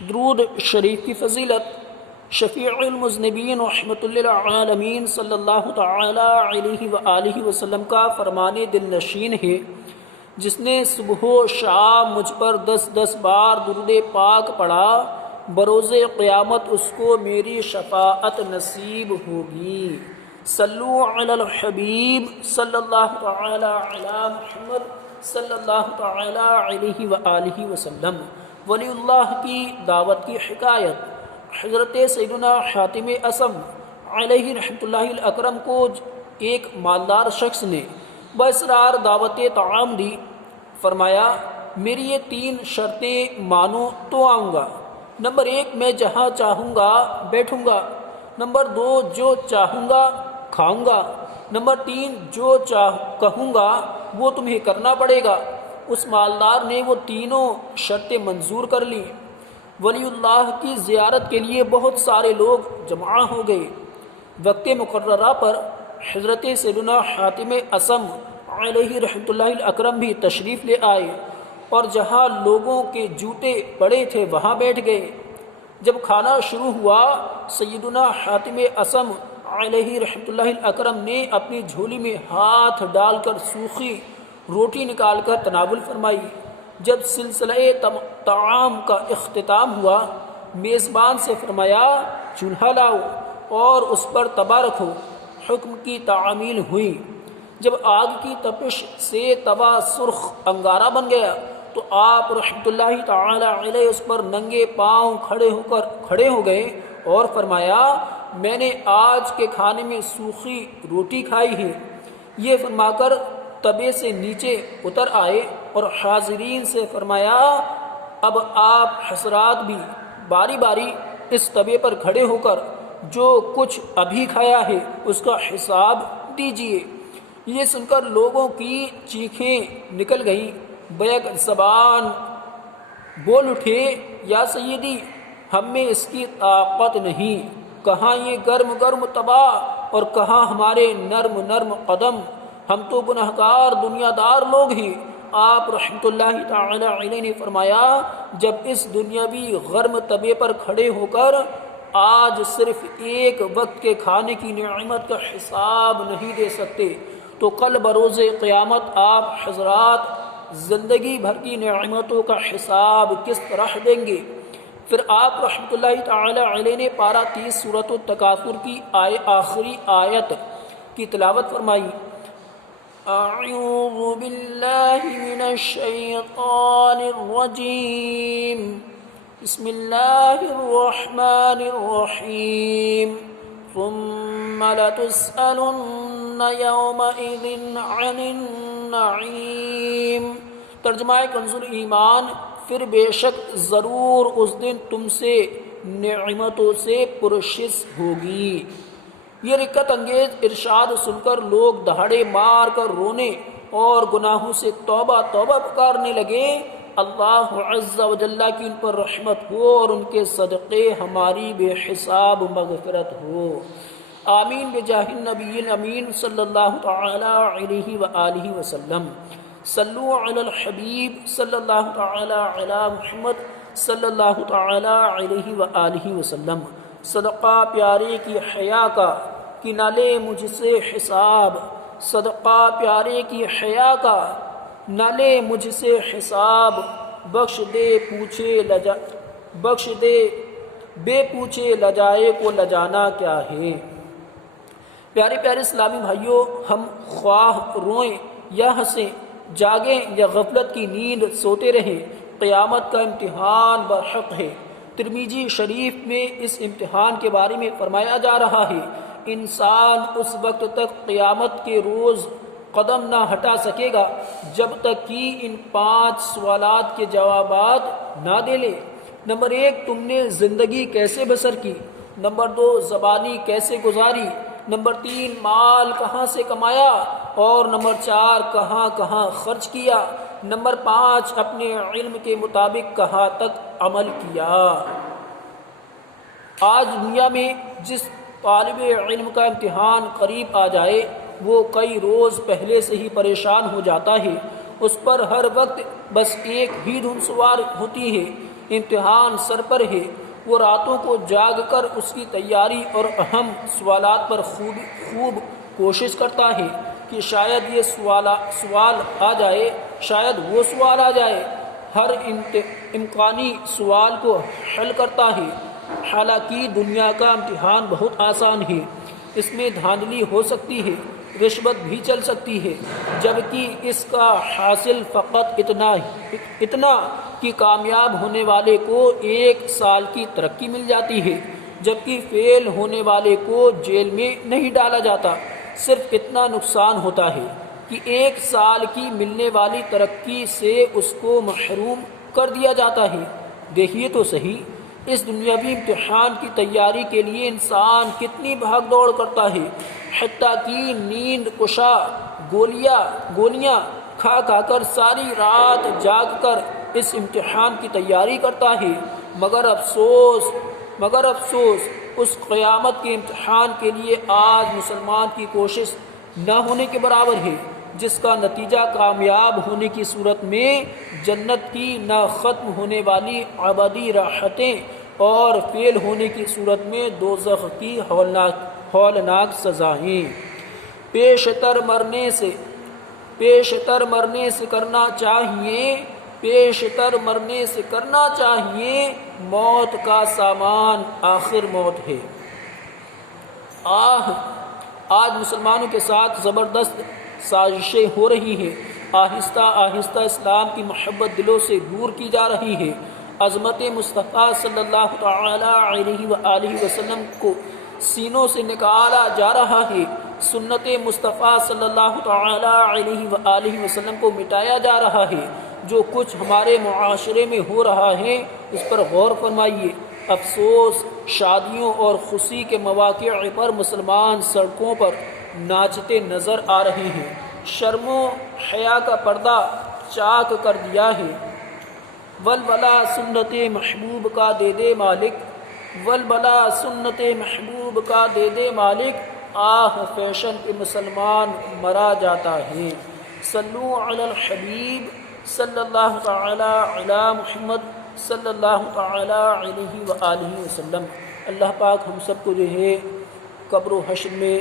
درود شریف کی فضیلت۔ شفیع المذنبین رحمۃ للعالمین صلی اللہ تعالی علیہ وآلہ وسلم کا فرمان دل نشین ہے، جس نے صبح و شام مجھ پر 10 بار درود پاک پڑھا، بروز قیامت اس کو میری شفاعت نصیب ہوگی۔ صلو علی الحبیب صلی اللہ تعالی علی محمد صلی اللہ تعالی علیہ وآلہ وسلم۔ ولی اللہ کی دعوت کی حکایت۔ حضرت سیدنا حاتم اصم علیہ رحمۃ اللہ الاکرم کو ایک مالدار شخص نے باصرار دعوت طعام دی۔ فرمایا، میری یہ 3 شرطیں مانو تو آؤں گا۔ نمبر 1، میں جہاں چاہوں گا بیٹھوں گا۔ نمبر 2، جو چاہوں گا کھاؤں گا۔ نمبر 3، جو کہوں گا وہ تمہیں کرنا پڑے گا۔ اس مالدار نے وہ تینوں شرطیں منظور کر لیں۔ ولی اللہ کی زیارت کے لیے بہت سارے لوگ جمع ہو گئے۔ وقت مقررہ پر حضرت سیدنا حاتم اصم علیہ رحمۃ اللہ الاکرم بھی تشریف لے آئے اور جہاں لوگوں کے جوتے پڑے تھے وہاں بیٹھ گئے۔ جب کھانا شروع ہوا، سیدنا حاتم اصم علیہ رحمۃ اللہ الاکرم نے اپنی جھولی میں ہاتھ ڈال کر سوکھی روٹی نکال کر تناول فرمائی۔ جب سلسلہ طعام کا اختتام ہوا، میزبان سے فرمایا، چولہا لاؤ اور اس پر توا رکھو۔ حکم کی تعمیل ہوئی۔ جب آگ کی تپش سے توا سرخ انگارہ بن گیا تو آپ رحمۃ اللہ تعالی علیہ اس پر ننگے پاؤں کھڑے ہو گئے اور فرمایا، میں نے آج کے کھانے میں سوکھی روٹی کھائی ہے۔ یہ فرما کر توے سے نیچے اتر آئے اور حاضرین سے فرمایا، اب آپ حضرات بھی باری باری اس توے پر کھڑے ہو کر جو کچھ ابھی کھایا ہے اس کا حساب دیجیے۔ یہ سن کر لوگوں کی چیخیں نکل گئیں۔ بیک زبان بول اٹھے، یا سیدی، ہم میں اس کی طاقت نہیں۔ کہاں یہ گرم گرم توا اور کہاں ہمارے نرم نرم قدم، ہم تو گنہگار دنیا دار لوگ ہیں۔ آپ رحمۃ اللہ تعالی علیہ نے فرمایا، جب اس دنیاوی گرم توے پر کھڑے ہو کر آج صرف ایک وقت کے کھانے کی نعمت کا حساب نہیں دے سکتے تو کل بروز قیامت آپ حضرات زندگی بھر کی نعمتوں کا حساب کس طرح دیں گے؟ پھر آپ رحمۃ اللہ تعالی علیہ نے پارہ 30 سورۃ التکاثر کی آخری آیت کی تلاوت فرمائی۔ اعوذ باللہ من الشیطان الرجیم، بسم اللہ الرحمن الرحیم، ثم لتسألن یومئذ عن النعیم۔ ترجمہ کنز ایمان، پھر بے شک ضرور اس دن تم سے نعمتوں سے پرشش ہوگی۔ یہ رکت انگیز ارشاد سن کر لوگ دہاڑے مار کر رونے اور گناہوں سے توبہ توبہ پکارنے لگے۔ اللہ عز و جل کی ان پر رحمت ہو اور ان کے صدقے ہماری بے حساب مغفرت ہو۔ آمین بجاہ النبی الامین صلی اللہ تعالی علیہ وآلہ وسلم۔ صلو علی الحبیب صلی اللہ تعالی علی محمد صلی اللہ تعالی علیہ وآلہ وسلم۔ صدقہ پیارے کی حیا کا کہ نہ لے مجھ سے حساب، صدقہ پیارے کی حیا کا نہ لے مجھ سے حساب، بخش دے بے پوچھے لجائے کو لجانا کیا ہے۔ پیارے پیارے اسلامی بھائیوں، ہم خواہ روئیں یا ہنسیں، جاگیں یا غفلت کی نیند سوتے رہیں، قیامت کا امتحان برحق ہے۔ ترمذی شریف میں اس امتحان کے بارے میں فرمایا جا رہا ہے، انسان اس وقت تک قیامت کے روز قدم نہ ہٹا سکے گا جب تک کہ ان 5 سوالات کے جوابات نہ دے لے۔ نمبر 1، تم نے زندگی کیسے بسر کی؟ نمبر 2، زبانی کیسے گزاری؟ نمبر 3، مال کہاں سے کمایا؟ اور نمبر 4، کہاں کہاں خرچ کیا؟ نمبر 5، اپنے علم کے مطابق کہاں تک عمل کیا؟ آج دنیا میں جس طالب علم کا امتحان قریب آ جائے وہ کئی روز پہلے سے ہی پریشان ہو جاتا ہے۔ اس پر ہر وقت بس ایک ہی دھن سوار ہوتی ہے امتحان سر پر ہے۔ وہ راتوں کو جاگ کر اس کی تیاری اور اہم سوالات پر خوب کوشش کرتا ہے کہ شاید یہ سوال آ جائے، شاید وہ سوال آ جائے۔ ہر امکانی سوال کو حل کرتا ہے۔ حالانکہ دنیا کا امتحان بہت آسان ہے، اس میں دھاندلی ہو سکتی ہے، رشوت بھی چل سکتی ہے، جبکہ اس کا حاصل فقط اتنا کہ کامیاب ہونے والے کو 1 سال کی ترقی مل جاتی ہے، جبکہ فیل ہونے والے کو جیل میں نہیں ڈالا جاتا۔ صرف اتنا نقصان ہوتا ہے کہ 1 سال کی ملنے والی ترقی سے اس کو محروم کر دیا جاتا ہے۔ دیکھیے تو صحیح، اس دنیاوی امتحان کی تیاری کے لیے انسان کتنی بھاگ دوڑ کرتا ہے، حتیٰ کہ نیند کشا گولیاں کھا کر ساری رات جاگ کر اس امتحان کی تیاری کرتا ہے، مگر افسوس اس قیامت کے امتحان کے لیے آج مسلمان کی کوشش نہ ہونے کے برابر ہے، جس کا نتیجہ کامیاب ہونے کی صورت میں جنت کی نہ ختم ہونے والی ابدی راحتیں اور فیل ہونے کی صورت میں دوزخ کی ہولناک سزائیں۔ پیشتر مرنے سے کرنا چاہیے موت کا سامان، آخر موت ہے۔ آج مسلمانوں کے ساتھ زبردست سازشیں ہو رہی ہیں، آہستہ آہستہ اسلام کی محبت دلوں سے دور کی جا رہی ہے، عظمت مصطفیٰ صلی اللہ تعالی علیہ وآلہ وسلم کو سینوں سے نکالا جا رہا ہے، سنت مصطفیٰ صلی اللہ تعالی علیہ وآلہ وسلم کو مٹایا جا رہا ہے۔ جو کچھ ہمارے معاشرے میں ہو رہا ہے اس پر غور فرمائیے۔ افسوس، شادیوں اور خوشی کے مواقع پر مسلمان سڑکوں پر ناچتے نظر آ رہے ہیں، شرم و حیا کا پردہ چاک کر دیا ہے۔ ولولا سنت محبوب کا دے دے مالک، ولولا سنت محبوب کا دے دے مالک، آہ فیشن کے مسلمان مرا جاتا ہے۔ صلو علی الحبیب صلی اللہ تعالی علی محمد صلی اللہ تعالی علیہ وآلہ وسلم۔ اللہ پاک ہم سب کو جو ہے قبر و حشر میں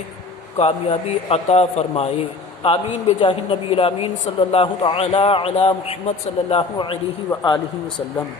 کامیابی عطا فرمائے، آمین بجاہ النبی الامین صلی اللہ تعالی علی محمد صلی اللہ علیہ وآلہ وسلم۔